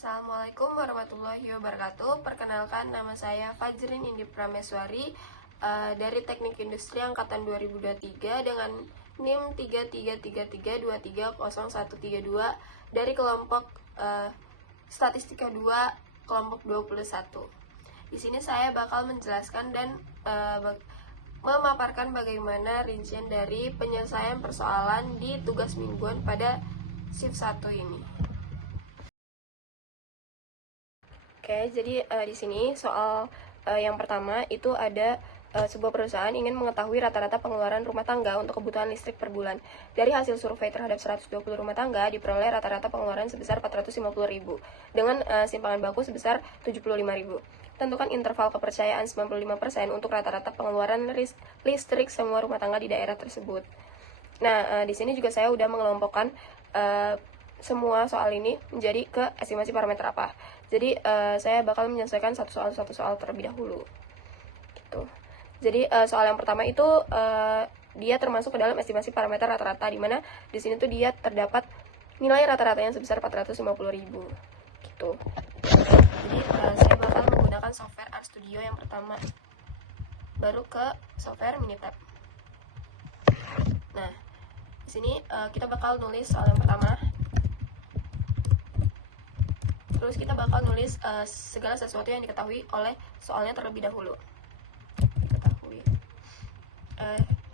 Assalamualaikum warahmatullahi wabarakatuh. Perkenalkan, nama saya Fajrin Indi Prameswari dari Teknik Industri Angkatan 2023 dengan NIM 3333230132 dari kelompok Statistika 2 kelompok 21. Di sini saya bakal menjelaskan dan memaparkan bagaimana rincian dari penyelesaian persoalan di tugas mingguan pada shift 1 ini. Oke, jadi di sini soal yang pertama itu ada sebuah perusahaan ingin mengetahui rata-rata pengeluaran rumah tangga untuk kebutuhan listrik per bulan. Dari hasil survei terhadap 120 rumah tangga diperoleh rata-rata pengeluaran sebesar 450.000 dengan simpangan baku sebesar 75.000. Tentukan interval kepercayaan 95% untuk rata-rata pengeluaran listrik semua rumah tangga di daerah tersebut. Nah, di sini juga saya udah mengelompokkan semua soal ini menjadi ke estimasi parameter apa. Jadi saya bakal menyelesaikan satu soal terlebih dahulu. Gitu. Jadi soal yang pertama itu dia termasuk ke dalam estimasi parameter rata-rata, di mana di sini tuh dia terdapat nilai rata-ratanya sebesar 450.000. Gitu. Jadi saya bakal menggunakan software RStudio yang pertama, baru ke software Minitab. Nah, di sini kita bakal nulis soal yang pertama. Terus kita bakal nulis segala sesuatu yang diketahui oleh soalnya terlebih dahulu. Diketahui.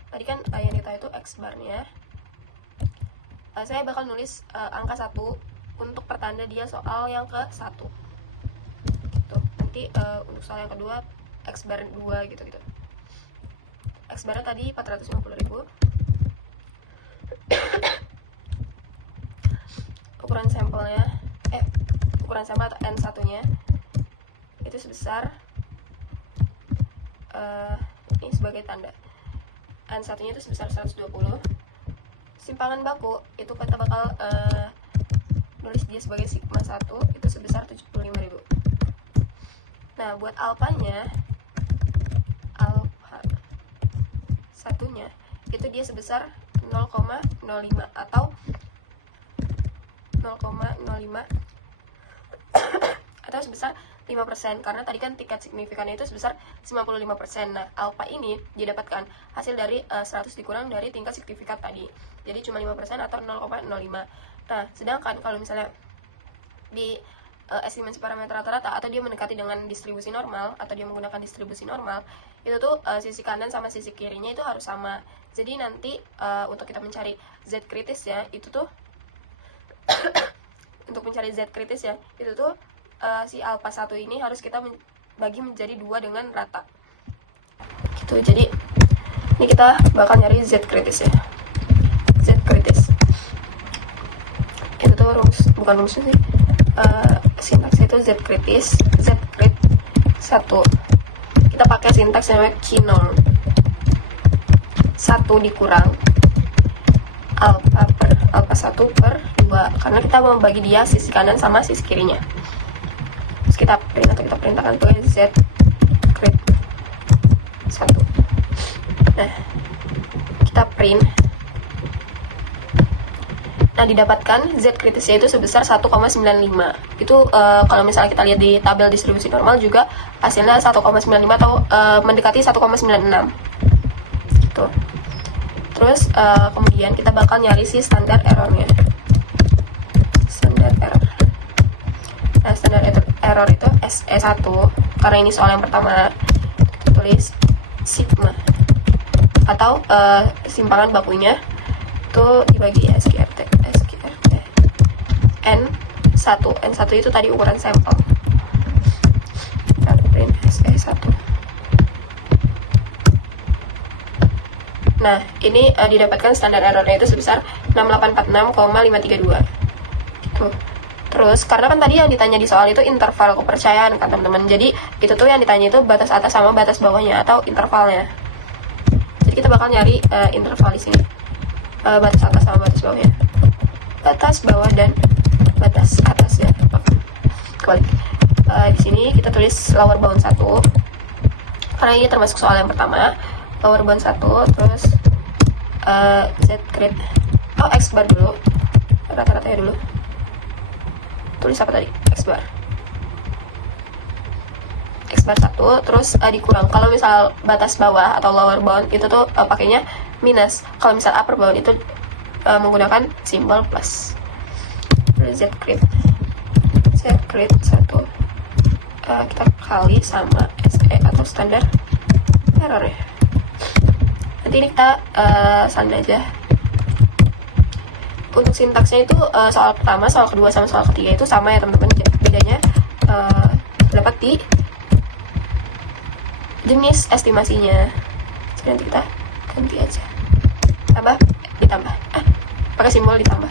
Tadi kan yang diketahui itu X barnya. Saya bakal nulis angka 1 untuk pertanda dia soal yang ke 1. Gitu. Nanti untuk soal yang kedua X bar 2 gitu. X barnya tadi 450.000. Ukuran sampel atau N1 nya itu sebesar ini sebagai tanda N1 nya itu sebesar 120. Simpangan baku itu kita bakal nulis dia sebagai sigma 1 itu sebesar 75.000. Nah, buat alfanya, alfa satunya itu dia sebesar 0,05 atau 0,05 atau sebesar 5%, karena tadi kan tingkat signifikannya itu sebesar 95%. Nah, alfa ini didapatkan hasil dari 100 dikurang dari tingkat signifikan tadi. Jadi cuma 5% atau 0,05. Nah, sedangkan kalau misalnya di estimasi parameter rata-rata atau dia mendekati dengan distribusi normal atau dia menggunakan distribusi normal, itu tuh sisi kanan sama sisi kirinya itu harus sama. Jadi nanti untuk kita mencari Z kritis ya, itu tuh untuk mencari Z kritis ya, itu tuh si alfa 1 ini harus kita bagi menjadi 2 dengan rata. Gitu. Jadi ini kita bakal nyari Z kritis ya. Z kritis. Itu tuh bukan rumusnya sih. Sintaksnya itu Z kritis, Z krit 1. Kita pakai sintaks namanya Q0. 1 dikurang alfa 1 per 2, karena kita mau bagi dia sisi kanan sama sisi kirinya. Terus kita print atau kita perintahkan tuh Z krit 1. Nah, kita print. Nah, didapatkan Z kritisnya itu sebesar 1,95. Itu kalau misalnya kita lihat di tabel distribusi normal juga hasilnya 1,95 atau mendekati 1,96. Gitu. Terus kemudian kita bakal nyari si standar errornya. Standar error. Nah, standar error itu SE1. Karena ini soal yang pertama, kita tulis sigma atau simpangan bakunya itu dibagi SQRT. N1 itu tadi ukuran sampel. Kita print SE1. Nah, ini didapatkan standar errornya itu sebesar 6846,532. Gitu. Terus, karena kan tadi yang ditanya di soal itu interval kepercayaan kan teman-teman. Jadi, itu tuh yang ditanya itu batas atas sama batas bawahnya atau intervalnya. Jadi kita bakal nyari interval di sini. Batas atas sama batas bawahnya. Batas bawah dan batas atas ya. Kembali. Di sini kita tulis lower bound 1. Karena ini termasuk soal yang pertama. Lower bound 1, terus Z krit X bar dulu, rata-ratanya dulu. Tulis apa tadi? X bar 1, terus dikurang. Kalau misal batas bawah atau lower bound itu tuh pakainya minus. Kalau misal upper bound itu menggunakan simbol plus. Z grid 1 kita kali sama SE atau standar error ya. Nanti ini kita salin aja. Untuk sintaksnya itu soal pertama, soal kedua, sama soal ketiga itu sama ya teman-teman. Bedanya terdapat di jenis estimasinya. Jadi nanti kita ganti aja, ditambah pakai simbol ditambah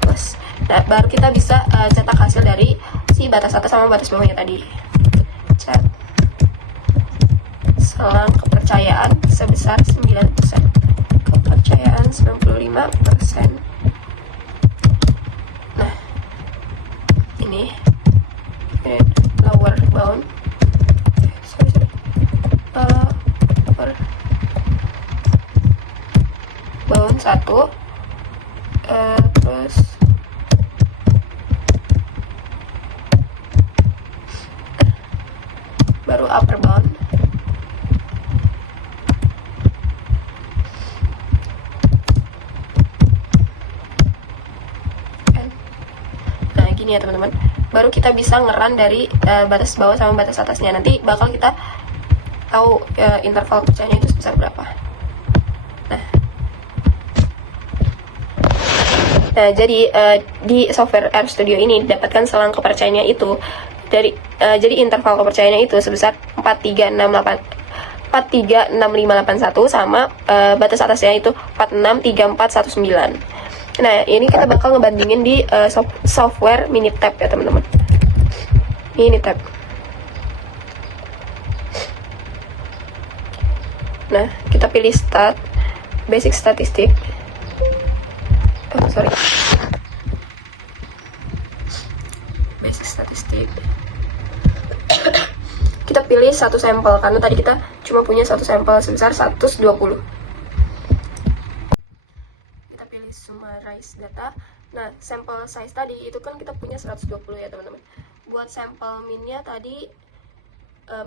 plus. Nah, baru kita bisa cetak hasil dari si batas atas sama batas bawahnya tadi. Cat selang kepercayaan sebesar 9%, kepercayaan 95%. Nah, ini lower bound, lower bound 1, terus baru upper bound. Nah, gini ya teman-teman. Baru kita bisa ngeran dari batas bawah sama batas atasnya. Nanti bakal kita tahu interval kepercayaannya itu sebesar berapa. Nah, jadi di software RStudio ini dapatkan selang kepercayaannya itu dari jadi interval kepercayaannya itu sebesar 436581 sama batas atasnya itu 463419. Nah, ini kita bakal ngebandingin di software Minitab ya teman-teman. Minitab. Nah, kita pilih basic statistik. Basic statistik. Kita pilih satu sampel karena tadi kita cuma punya satu sampel sebesar 120. Kita pilih summarize data. Nah, sampel size tadi itu kan kita punya 120 ya teman-teman. Buat sampel minnya tadi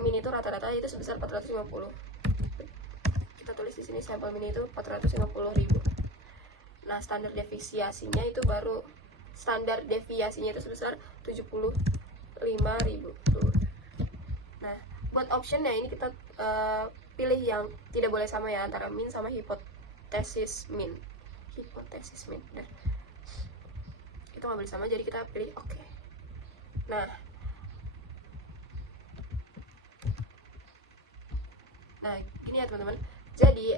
min itu rata-rata itu sebesar 450. Kita tulis di sini sampel min itu 450.000. Nah, standar deviasinya itu sebesar 75.000. Nah, buat optionnya ini kita pilih yang tidak boleh sama ya, antara min sama hipotesis min. Nah, itu nggak boleh sama, jadi kita pilih oke. Nah, gini ya teman-teman. Jadi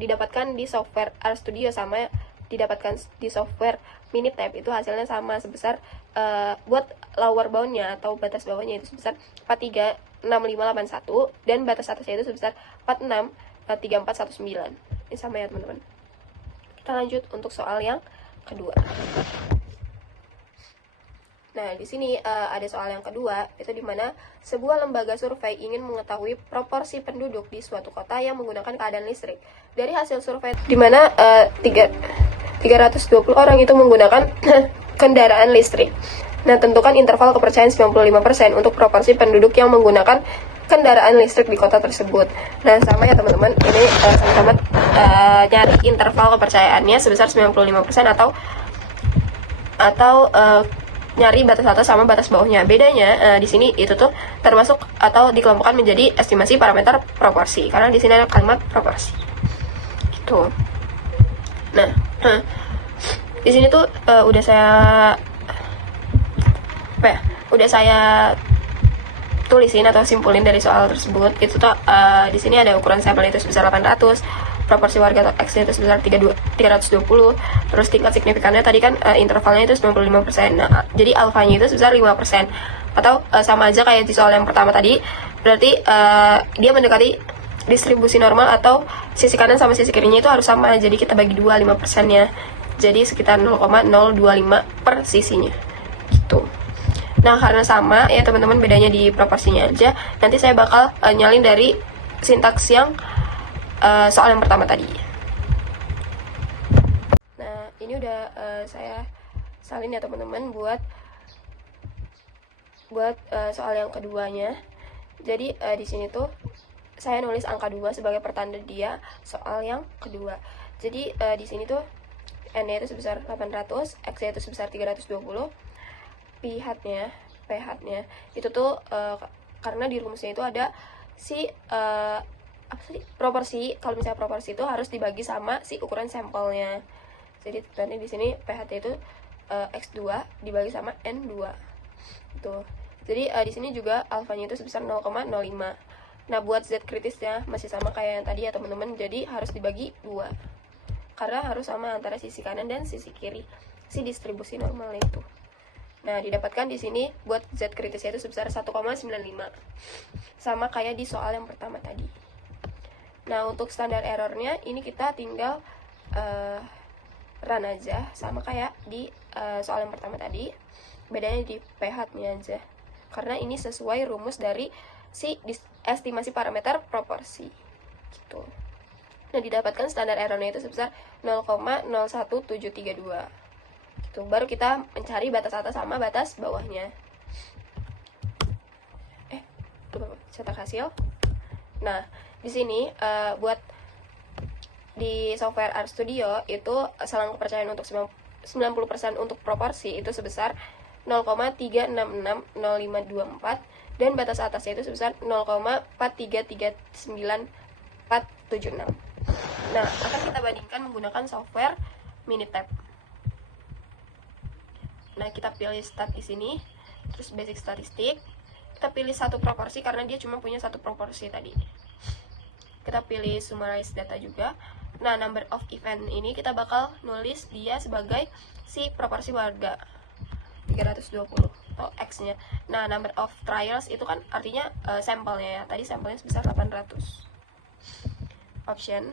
didapatkan di software RStudio sama didapatkan di software Minitab itu hasilnya sama sebesar buat lower boundnya atau batas bawahnya itu sebesar 436581 dan batas atasnya itu sebesar 463419. Ini sama ya teman-teman. Kita lanjut untuk soal yang kedua. Nah, di sini ada soal yang kedua, itu di mana sebuah lembaga survei ingin mengetahui proporsi penduduk di suatu kota yang menggunakan keadaan listrik. Dari hasil survei di mana 320 orang itu menggunakan kendaraan listrik. Nah, tentukan interval kepercayaan 95% untuk proporsi penduduk yang menggunakan kendaraan listrik di kota tersebut. Nah, sama ya teman-teman, ini sama-sama nyari interval kepercayaannya sebesar 95% atau nyari batas atas sama batas bawahnya. Bedanya di sini itu tuh termasuk atau dikelompokkan menjadi estimasi parameter proporsi karena di sini ada kalimat proporsi. Gitu. Nah, di sini tuh udah saya tulisin atau simpulin dari soal tersebut. Itu tuh di sini ada ukuran sampel itu sebesar 800, proporsi warga atau X itu sebesar 320, terus tingkat signifikannya tadi kan intervalnya itu 95%. Nah, jadi alfanya itu sebesar 5%. Atau sama aja kayak di soal yang pertama tadi, berarti dia mendekati distribusi normal atau sisi kanan sama sisi kirinya itu harus sama. Jadi kita bagi 2 5%-nya. Jadi sekitar 0,025 per sisinya. Gitu. Nah, karena sama ya teman-teman, bedanya di proporsinya aja. Nanti saya bakal nyalin dari sintaks yang soal yang pertama tadi. Nah, ini udah saya salin ya teman-teman buat buat soal yang keduanya. Jadi di sini tuh saya nulis angka 2 sebagai pertanda dia soal yang kedua. Jadi di sini tuh n-nya itu sebesar 800, x-nya itu sebesar 320, pH-nya itu tuh karena di rumusnya itu ada si apa sih, proporsi. Kalau misalnya proporsi itu harus dibagi sama si ukuran sampelnya. Jadi nanti di sini pH-nya itu x2 dibagi sama n2. Tuh. Jadi di sini juga alfanya itu sebesar 0,05. Nah, buat Z kritisnya masih sama kayak yang tadi ya teman-teman. Jadi harus dibagi 2. Karena harus sama antara sisi kanan dan sisi kiri si distribusi normalnya itu. Nah, didapatkan di sini buat Z kritisnya itu sebesar 1,95. Sama kayak di soal yang pertama tadi. Nah, untuk standar errornya ini kita tinggal run aja sama kayak di soal yang pertama tadi. Bedanya di pH-nya aja. Karena ini sesuai rumus dari si estimasi parameter proporsi gitu. Nah, didapatkan standar errornya itu sebesar 0,01732 gitu. Baru kita mencari batas atas sama batas bawahnya. Cetak hasil. Nah, di sini buat di software RStudio itu selang kepercayaan untuk 90% untuk proporsi itu sebesar 0,3660524 dan batas atasnya itu sebesar 0,4339476. Nah, akan kita bandingkan menggunakan software Minitab. Nah, kita pilih stat di sini, terus basic statistik. Kita pilih satu proporsi karena dia cuma punya satu proporsi tadi. Kita pilih summarize data juga. Nah, number of event ini kita bakal nulis dia sebagai si proporsi warga 320 atau X-nya. Nah, number of trials itu kan artinya sampelnya ya. Tadi sampelnya sebesar 800. Option.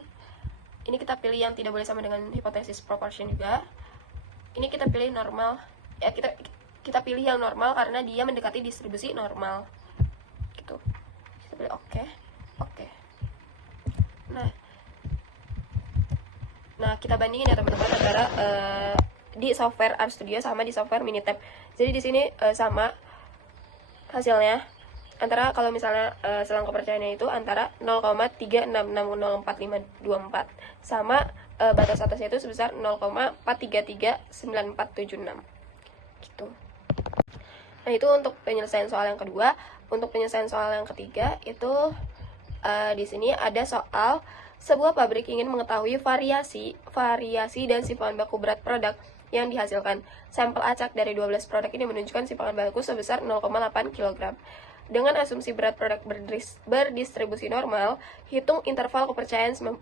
Ini kita pilih yang tidak boleh sama dengan hipotesis proportion juga. Ini kita pilih normal. Ya, kita pilih yang normal karena dia mendekati distribusi normal. Gitu. Kita pilih oke. Oke. Nah, kita bandingin ya teman-teman antara di software RStudio sama di software Minitab. Jadi di sini sama hasilnya. Antara kalau misalnya selang kepercayaannya itu antara 0,3660454 sama batas atasnya itu sebesar 0,4339476 gitu. Nah, itu untuk penyelesaian soal yang kedua. Untuk penyelesaian soal yang ketiga itu di sini ada soal sebuah pabrik ingin mengetahui variasi dan simpangan baku berat produk yang dihasilkan. Sampel acak dari 12 produk ini menunjukkan simpangan baku sebesar 0,8 kg. Dengan asumsi berat produk berdistribusi normal, hitung interval kepercayaan 95%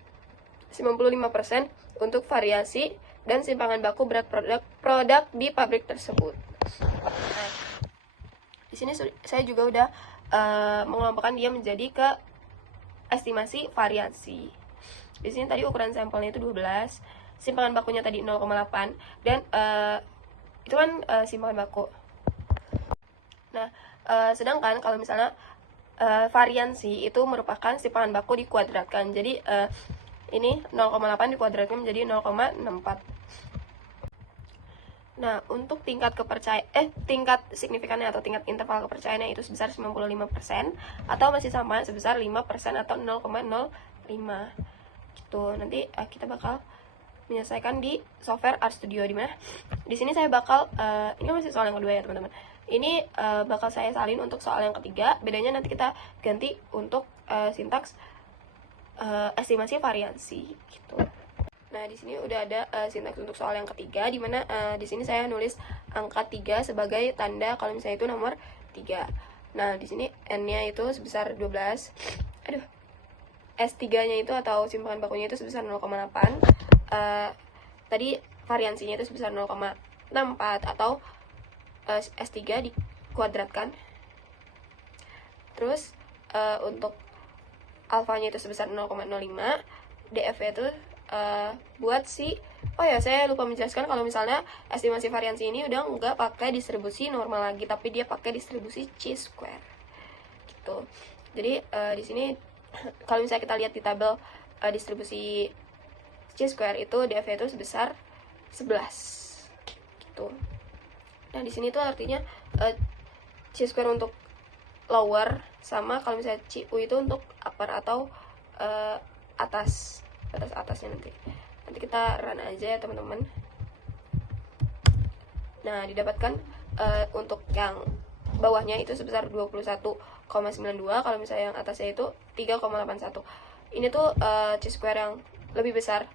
untuk variasi dan simpangan baku berat produk di pabrik tersebut. Nah, di sini saya juga udah mengelompokkan dia menjadi ke estimasi variasi. Di sini tadi ukuran sampelnya itu 12, simpangan bakunya tadi 0,8 dan itu kan simpangan baku. Nah, sedangkan kalau misalnya variansi itu merupakan simpangan baku dikuadratkan. Jadi ini 0,8 dikuadratkan menjadi 0,64. Nah, untuk tingkat signifikannya atau tingkat interval kepercayaannya itu sebesar 95% atau masih sama sebesar 5% atau 0,05. Gitu. Nanti kita bakal menyelesaikan di software RStudio di mana di sini saya bakal ini masih soal yang kedua ya teman-teman. Ini bakal saya salin untuk soal yang ketiga. Bedanya nanti kita ganti untuk sintaks estimasi variansi gitu. Nah, di sini udah ada sintaks untuk soal yang ketiga di mana di sini saya nulis angka 3 sebagai tanda kalau misalnya itu nomor 3. Nah, di sini n-nya itu sebesar 12. S3-nya itu atau simpangan bakunya itu sebesar 0,8. Tadi variansinya itu sebesar 0,64 atau S3 dikuadratkan. Terus untuk alfanya itu sebesar 0,05. DF-nya itu buat si saya lupa menjelaskan kalau misalnya estimasi variansi ini udah nggak pakai distribusi normal lagi, tapi dia pakai distribusi chi-square gitu. Jadi di sini kalau misalnya kita lihat di tabel distribusi chi-square itu DF itu sebesar 11 gitu. Nah, di sini tuh artinya C-square untuk lower, sama kalau misalnya CU itu untuk upper atau batas atasnya. Nanti kita run aja ya teman-teman. Nah, didapatkan untuk yang bawahnya itu sebesar 21,92, kalau misalnya yang atasnya itu 3,81. Ini tuh C-square yang lebih besar.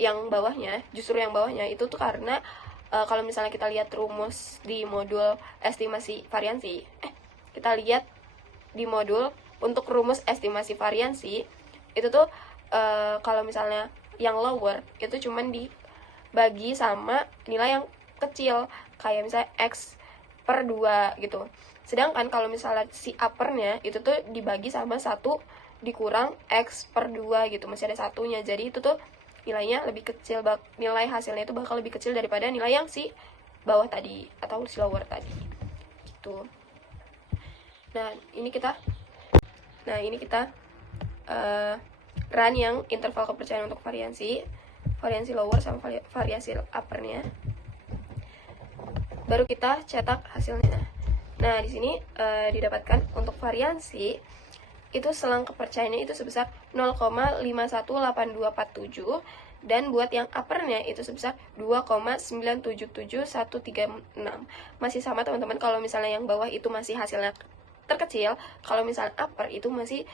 Yang bawahnya, justru yang bawahnya itu tuh karena kalau misalnya kita lihat rumus di modul estimasi variansi, kita lihat di modul untuk rumus estimasi variansi itu tuh kalau misalnya yang lower itu cuman dibagi sama nilai yang kecil, kayak misalnya X per 2 gitu. Sedangkan kalau misalnya si uppernya itu tuh dibagi sama 1 dikurang X per 2 gitu, masih ada satunya. Jadi itu tuh nilainya lebih kecil, nilai hasilnya itu bakal lebih kecil daripada nilai yang si bawah tadi atau si lower tadi gitu. Nah ini kita run yang interval kepercayaan untuk variasi lower sama variasi uppernya, baru kita cetak hasilnya. Nah di sini didapatkan untuk variasi itu selang kepercayaannya itu sebesar 0,518247, dan buat yang uppernya itu sebesar 2,977136. Masih sama teman-teman, kalau misalnya yang bawah itu masih hasilnya terkecil, kalau misalnya upper itu masih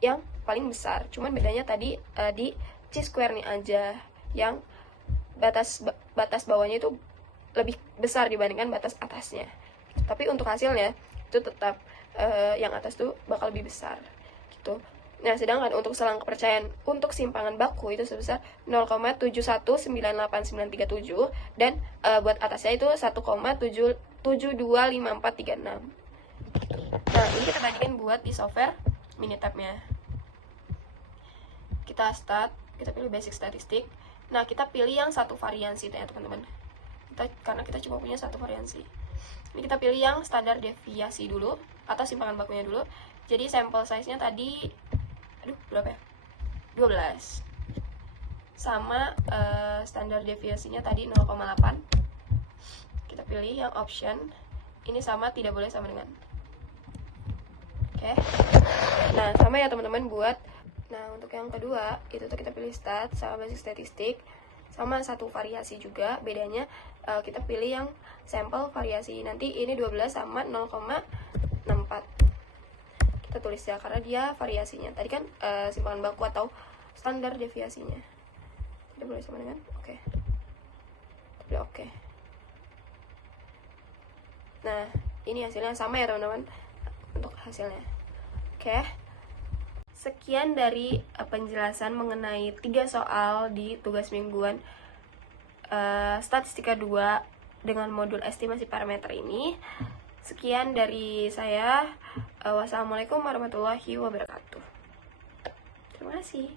yang paling besar. Cuman bedanya tadi di C-square nih aja, yang batas bawahnya itu lebih besar dibandingkan batas atasnya. Tapi untuk hasilnya itu tetap yang atas tuh bakal lebih besar gitu. Nah, sedangkan untuk selang kepercayaan untuk simpangan baku itu sebesar 0,7198937, dan buat atasnya itu 1,725436. Nah, ini kita bandingin buat di software Minitab-nya. Kita start, kita pilih basic statistik. Nah, kita pilih yang satu variansi ya teman-teman. Karena kita cuma punya satu variansi. Ini kita pilih yang standar deviasi dulu, atau simpangan bakunya dulu. Jadi sampel size-nya tadi, berapa ya? 12. Sama standar deviasinya tadi 0,8. Kita pilih yang option. Ini sama, tidak boleh sama dengan. Oke. Nah, sama ya teman-teman buat. Nah, untuk yang kedua, itu tuh kita pilih stat sama basic statistik. Sama satu variasi juga, bedanya kita pilih yang sampel variasi. Nanti ini 12 sama 0,64. Kita tulis ya, karena dia variasinya. Tadi kan simpangan baku atau standar deviasinya. Tidak boleh sama dengan, oke. Tapi oke. Nah, ini hasilnya sama ya teman-teman, untuk hasilnya. Oke. Sekian dari penjelasan mengenai 3 soal di tugas mingguan statistika 2 dengan modul estimasi parameter ini. Sekian dari saya. Wassalamualaikum warahmatullahi wabarakatuh. Terima kasih.